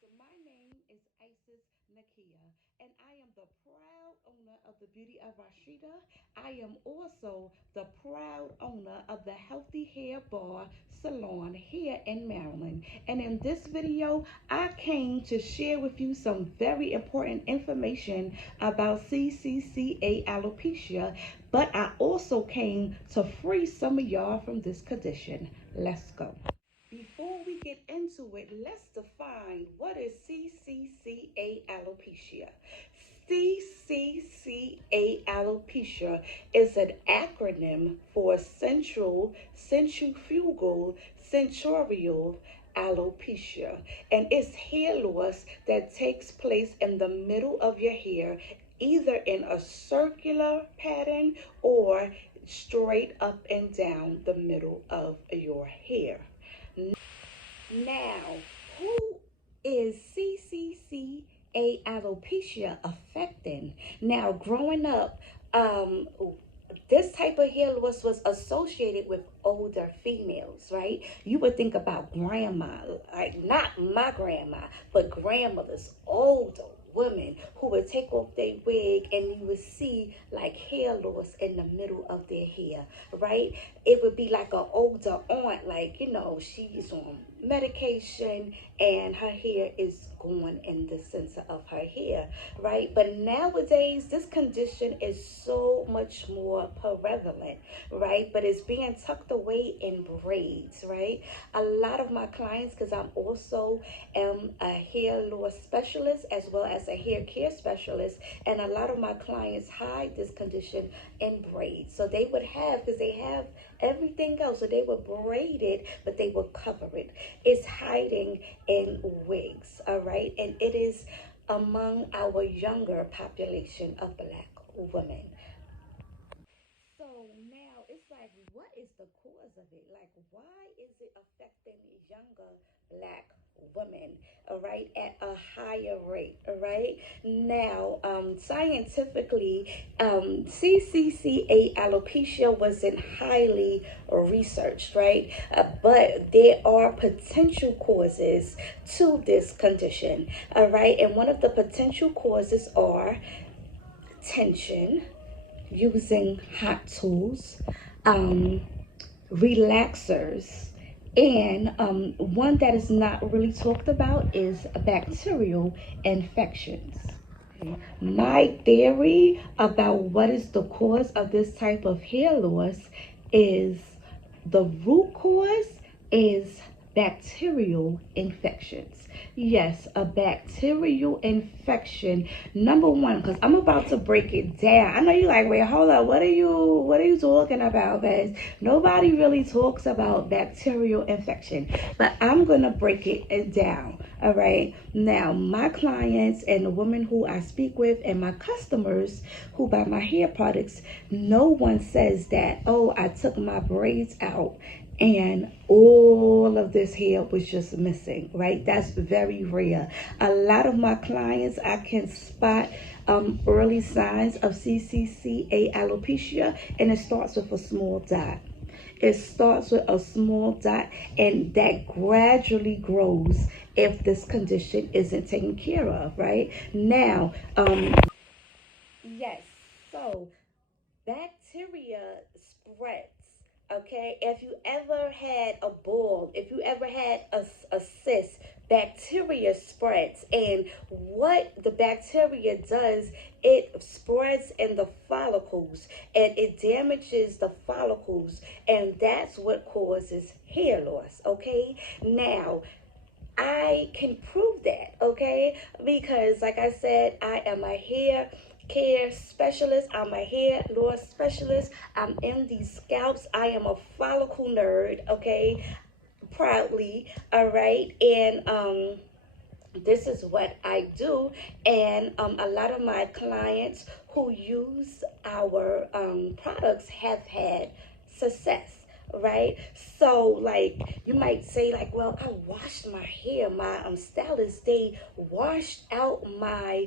So my name is Isis and I am the proud owner of the Beauty of Rashida. I am also the proud owner of the Healthy Hair Bar Salon here in Maryland. And in this video, I came to share with you some very important information about CCCA Alopecia, but I also came to free some of y'all from this condition. Let's go. Before we get into it, let's define what is CCCA alopecia. CCCA alopecia is an acronym for centrifugal sensorial alopecia, and it's hair loss that takes place in the middle of your hair, either in a circular pattern or straight up and down the middle of your hair. Now, who is CCCA alopecia affecting? Now, growing up, this type of hair loss was associated with older females, right? You would think about grandma, like not my grandma, but grandmothers, older women who would take off their wig and you would see like hair loss in the middle of their hair, right? It would be like an older aunt, like, she's on medication and her hair is going in the center of her hair, right? But nowadays, this condition is so much more prevalent, right? But it's being tucked away in braids, right? A lot of my clients, because I'm also a hair loss specialist as well as a hair care specialist, and a lot of my clients hide this condition in braids. So they would have, because they have everything else, so they would braid it, but they would cover it. It's hiding in wigs, all right? And it is among our younger population of Black women. So now it's like, what is the cause of it? Like, why is it affecting younger Black women, all right, at a higher rate, all right? Now, scientifically, CCCA alopecia wasn't highly researched, right? But there are potential causes to this condition, all right? And one of the potential causes are tension, using hot tools, relaxers, and one that is not really talked about is bacterial infections. My theory about what is the cause of this type of hair loss is the root cause is bacterial infections. Yes, a bacterial infection. Number one, because I'm about to break it down. I know you're like, wait, hold up, what are you talking about? Because nobody really talks about bacterial infection. But I'm gonna break it down. All right. Now, my clients and the women who I speak with and my customers who buy my hair products, no one says that, oh, I took my braids out and all of this hair was just missing, right? That's very rare. A lot of my clients, I can spot early signs of CCCA alopecia, and it starts with a small dot. It starts with a small dot, and that gradually grows if this condition isn't taken care of, right? Now, yes, so bacteria spreads. Okay, if you ever had a boil, if you ever had a cyst, bacteria spreads. And what the bacteria does, it spreads in the follicles and it damages the follicles. And that's what causes hair loss. Okay, now I can prove that, okay? Because like I said, I am a hair care specialist. I'm a hair loss specialist. I'm in these scalps. I am a follicle nerd, okay? Proudly, all right? And this is what I do. And a lot of my clients who use our products have had success, right? So like you might say like, well, I washed my hair. My stylist, they washed out my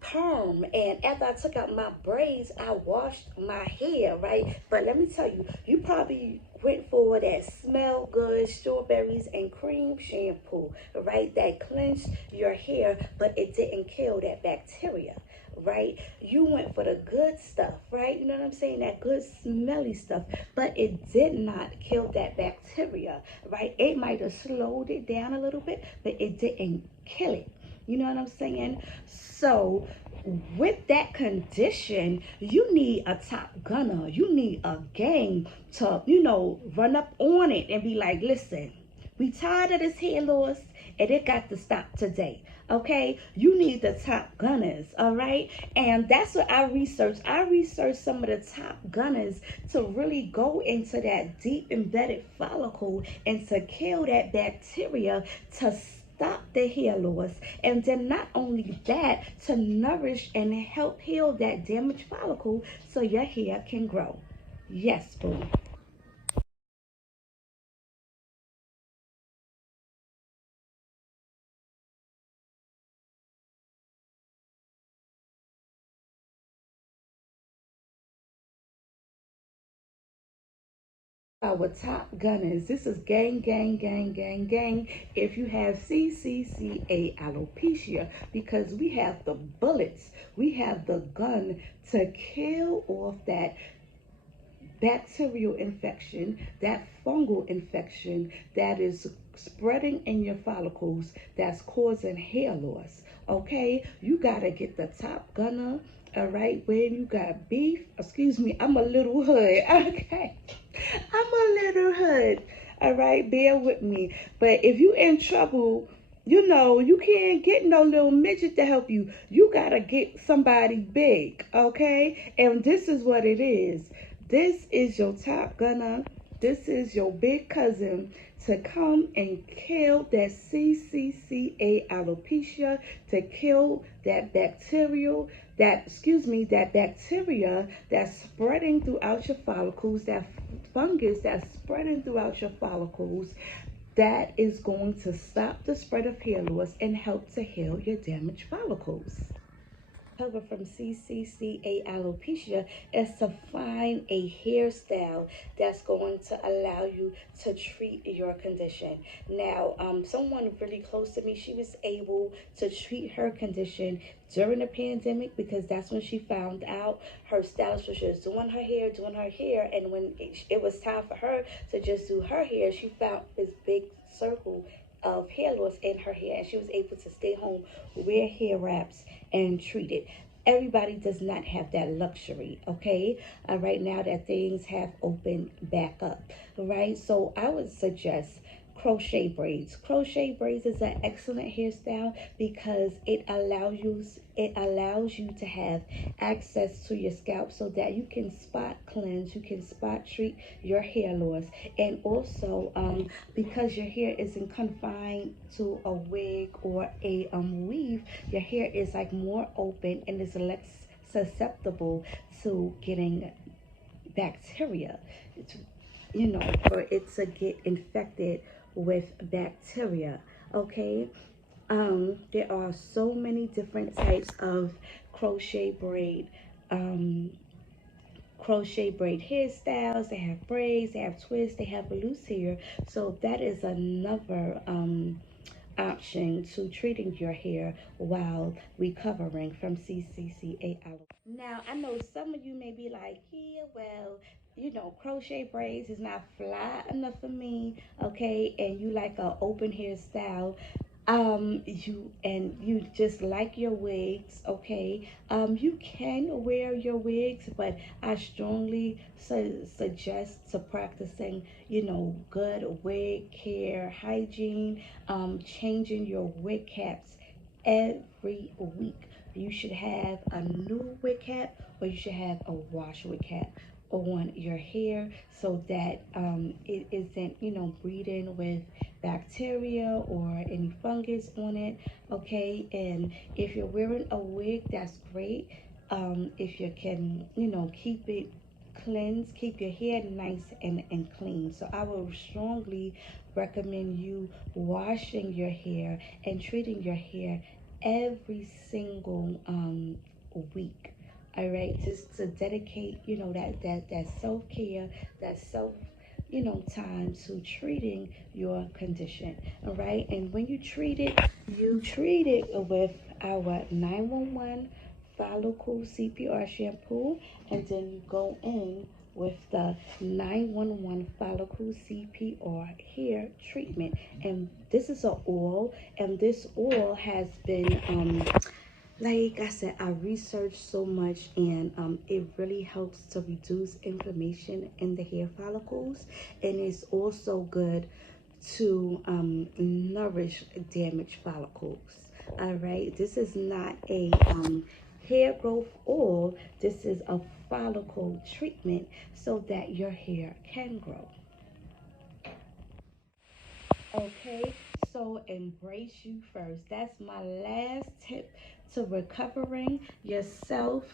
perm, and after I took out my braids, I washed my hair, right? But let me tell you, you probably went for that smell good strawberries and cream shampoo, right? That cleansed your hair, but it didn't kill that bacteria, right? You went for the good stuff, right? You know what I'm saying? That good smelly stuff, but it did not kill that bacteria, right? It might have slowed it down a little bit, but it didn't kill it. You know what I'm saying? So with that condition, you need a top gunner. You need a gang to, run up on it and be like, listen, we tired of this hair loss and it got to stop today. Okay, you need the top gunners, all right? And that's what I researched. I researched some of the top gunners to really go into that deep embedded follicle and to kill that bacteria to stop the hair loss, and then not only that, to nourish and help heal that damaged follicle so your hair can grow. Yes, boo. Our top gunners. This is gang, gang, gang, gang, gang. If you have CCCA alopecia, because we have the bullets, we have the gun to kill off that bacterial infection, that fungal infection that is spreading in your follicles that's causing hair loss. Okay, you gotta get the top gunner. All right, when you got beef, excuse me, I'm a little hood. Okay, I'm a little hood. All right, bear with me. But if you in trouble, you can't get no little midget to help you. You gotta get somebody big, okay? And this is what it is. This is your top gunner. This is your big cousin to come and kill that CCCA alopecia, to kill that that bacteria that's spreading throughout your follicles, that fungus that's spreading throughout your follicles, that is going to stop the spread of hair loss and help to heal your damaged follicles. Cover from CCCA Alopecia is to find a hairstyle that's going to allow you to treat your condition. Now, someone really close to me, she was able to treat her condition during the pandemic because that's when she found out her stylist was just doing her hair, and when it was time for her to just do her hair, she found this big circle of hair loss in her hair, and she was able to stay home, wear hair wraps, and treat it. Everybody does not have that luxury, okay? Right now that things have opened back up, right? So I would suggest crochet braids. Crochet braids is an excellent hairstyle because it allows you to have access to your scalp so that you can spot cleanse, you can spot treat your hair loss, and also because your hair isn't confined to a wig or a weave, your hair is like more open and is less susceptible to getting bacteria. It's, for it to get infected with bacteria. Okay. There are so many different types of crochet braid um, crochet braid hairstyles. They have braids, they have twists, they have loose hair. So that is another option to treating your hair while recovering from CCCA allergy. Now, I know some of you may be like, yeah, well, crochet braids is not fly enough for me, okay? And you like a open hairstyle. You just like your wigs, okay? You can wear your wigs, but I strongly suggest to practicing, good wig care hygiene, changing your wig caps every week. You should have a new wig cap, or you should have a wash wig cap on your hair so that it isn't, breeding with bacteria or any fungus on it. Okay, and if you're wearing a wig, that's great. If you can, keep it cleanse, keep your hair nice and clean. So I will strongly recommend you washing your hair and treating your hair every single week. All right, just to dedicate, that self care, that self, time to treating your condition. All right. And when you treat it with our 911 Follicle CPR shampoo, and then you go in with the 911 Follicle CPR hair treatment. And this is a oil, and this oil has been like I said, I researched so much, and it really helps to reduce inflammation in the hair follicles, and it's also good to nourish damaged follicles. All right, this is not a hair growth oil, this is a follicle treatment so that your hair can grow. Okay, so embrace you first. That's my last tip to recovering yourself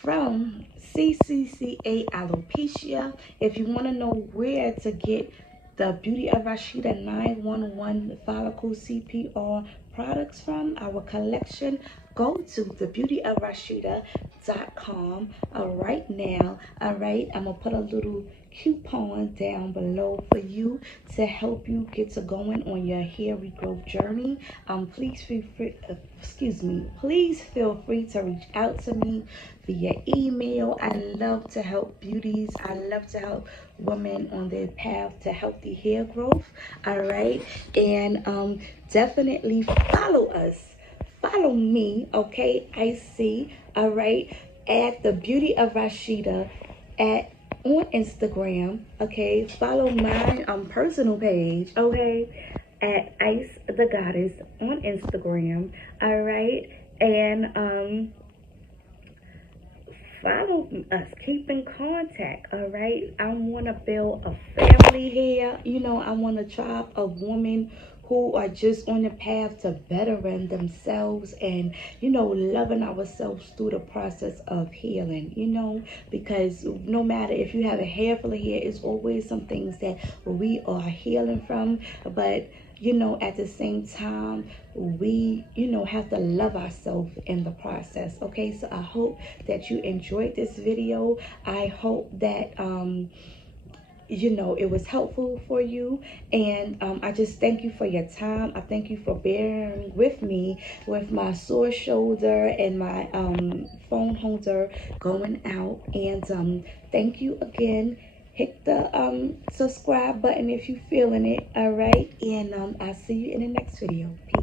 from CCCA Alopecia. If you want to know where to get the Beauty of Rashida 911 Follicle CPR products from, our collection, go to thebeautyofrashida.com right now. All right, I'm gonna put a little coupon down below for you to help you get to going on your hair regrowth journey. Please feel free, please feel free to reach out to me via email. I love to help beauties. I love to help women on their path to healthy hair growth. All right, and definitely follow us. Follow me, okay? I see. All right, at the Beauty of Rashida at on Instagram. Okay, follow my personal page. Okay, at Ice the Goddess on Instagram. All right, and follow us, keep in contact. All right, I want to build a family here. I want a tribe of women who are just on the path to bettering themselves, and loving ourselves through the process of healing. Because no matter if you have a hair full of hair, it's always some things that we are healing from, but at the same time, we, have to love ourselves in the process. Okay, so I hope that you enjoyed this video. I hope that, it was helpful for you. And I just thank you for your time. I thank you for bearing with me with my sore shoulder and my phone holder going out. And thank you again. Hit the subscribe button if you're feeling it. All right. And I'll see you in the next video. Peace.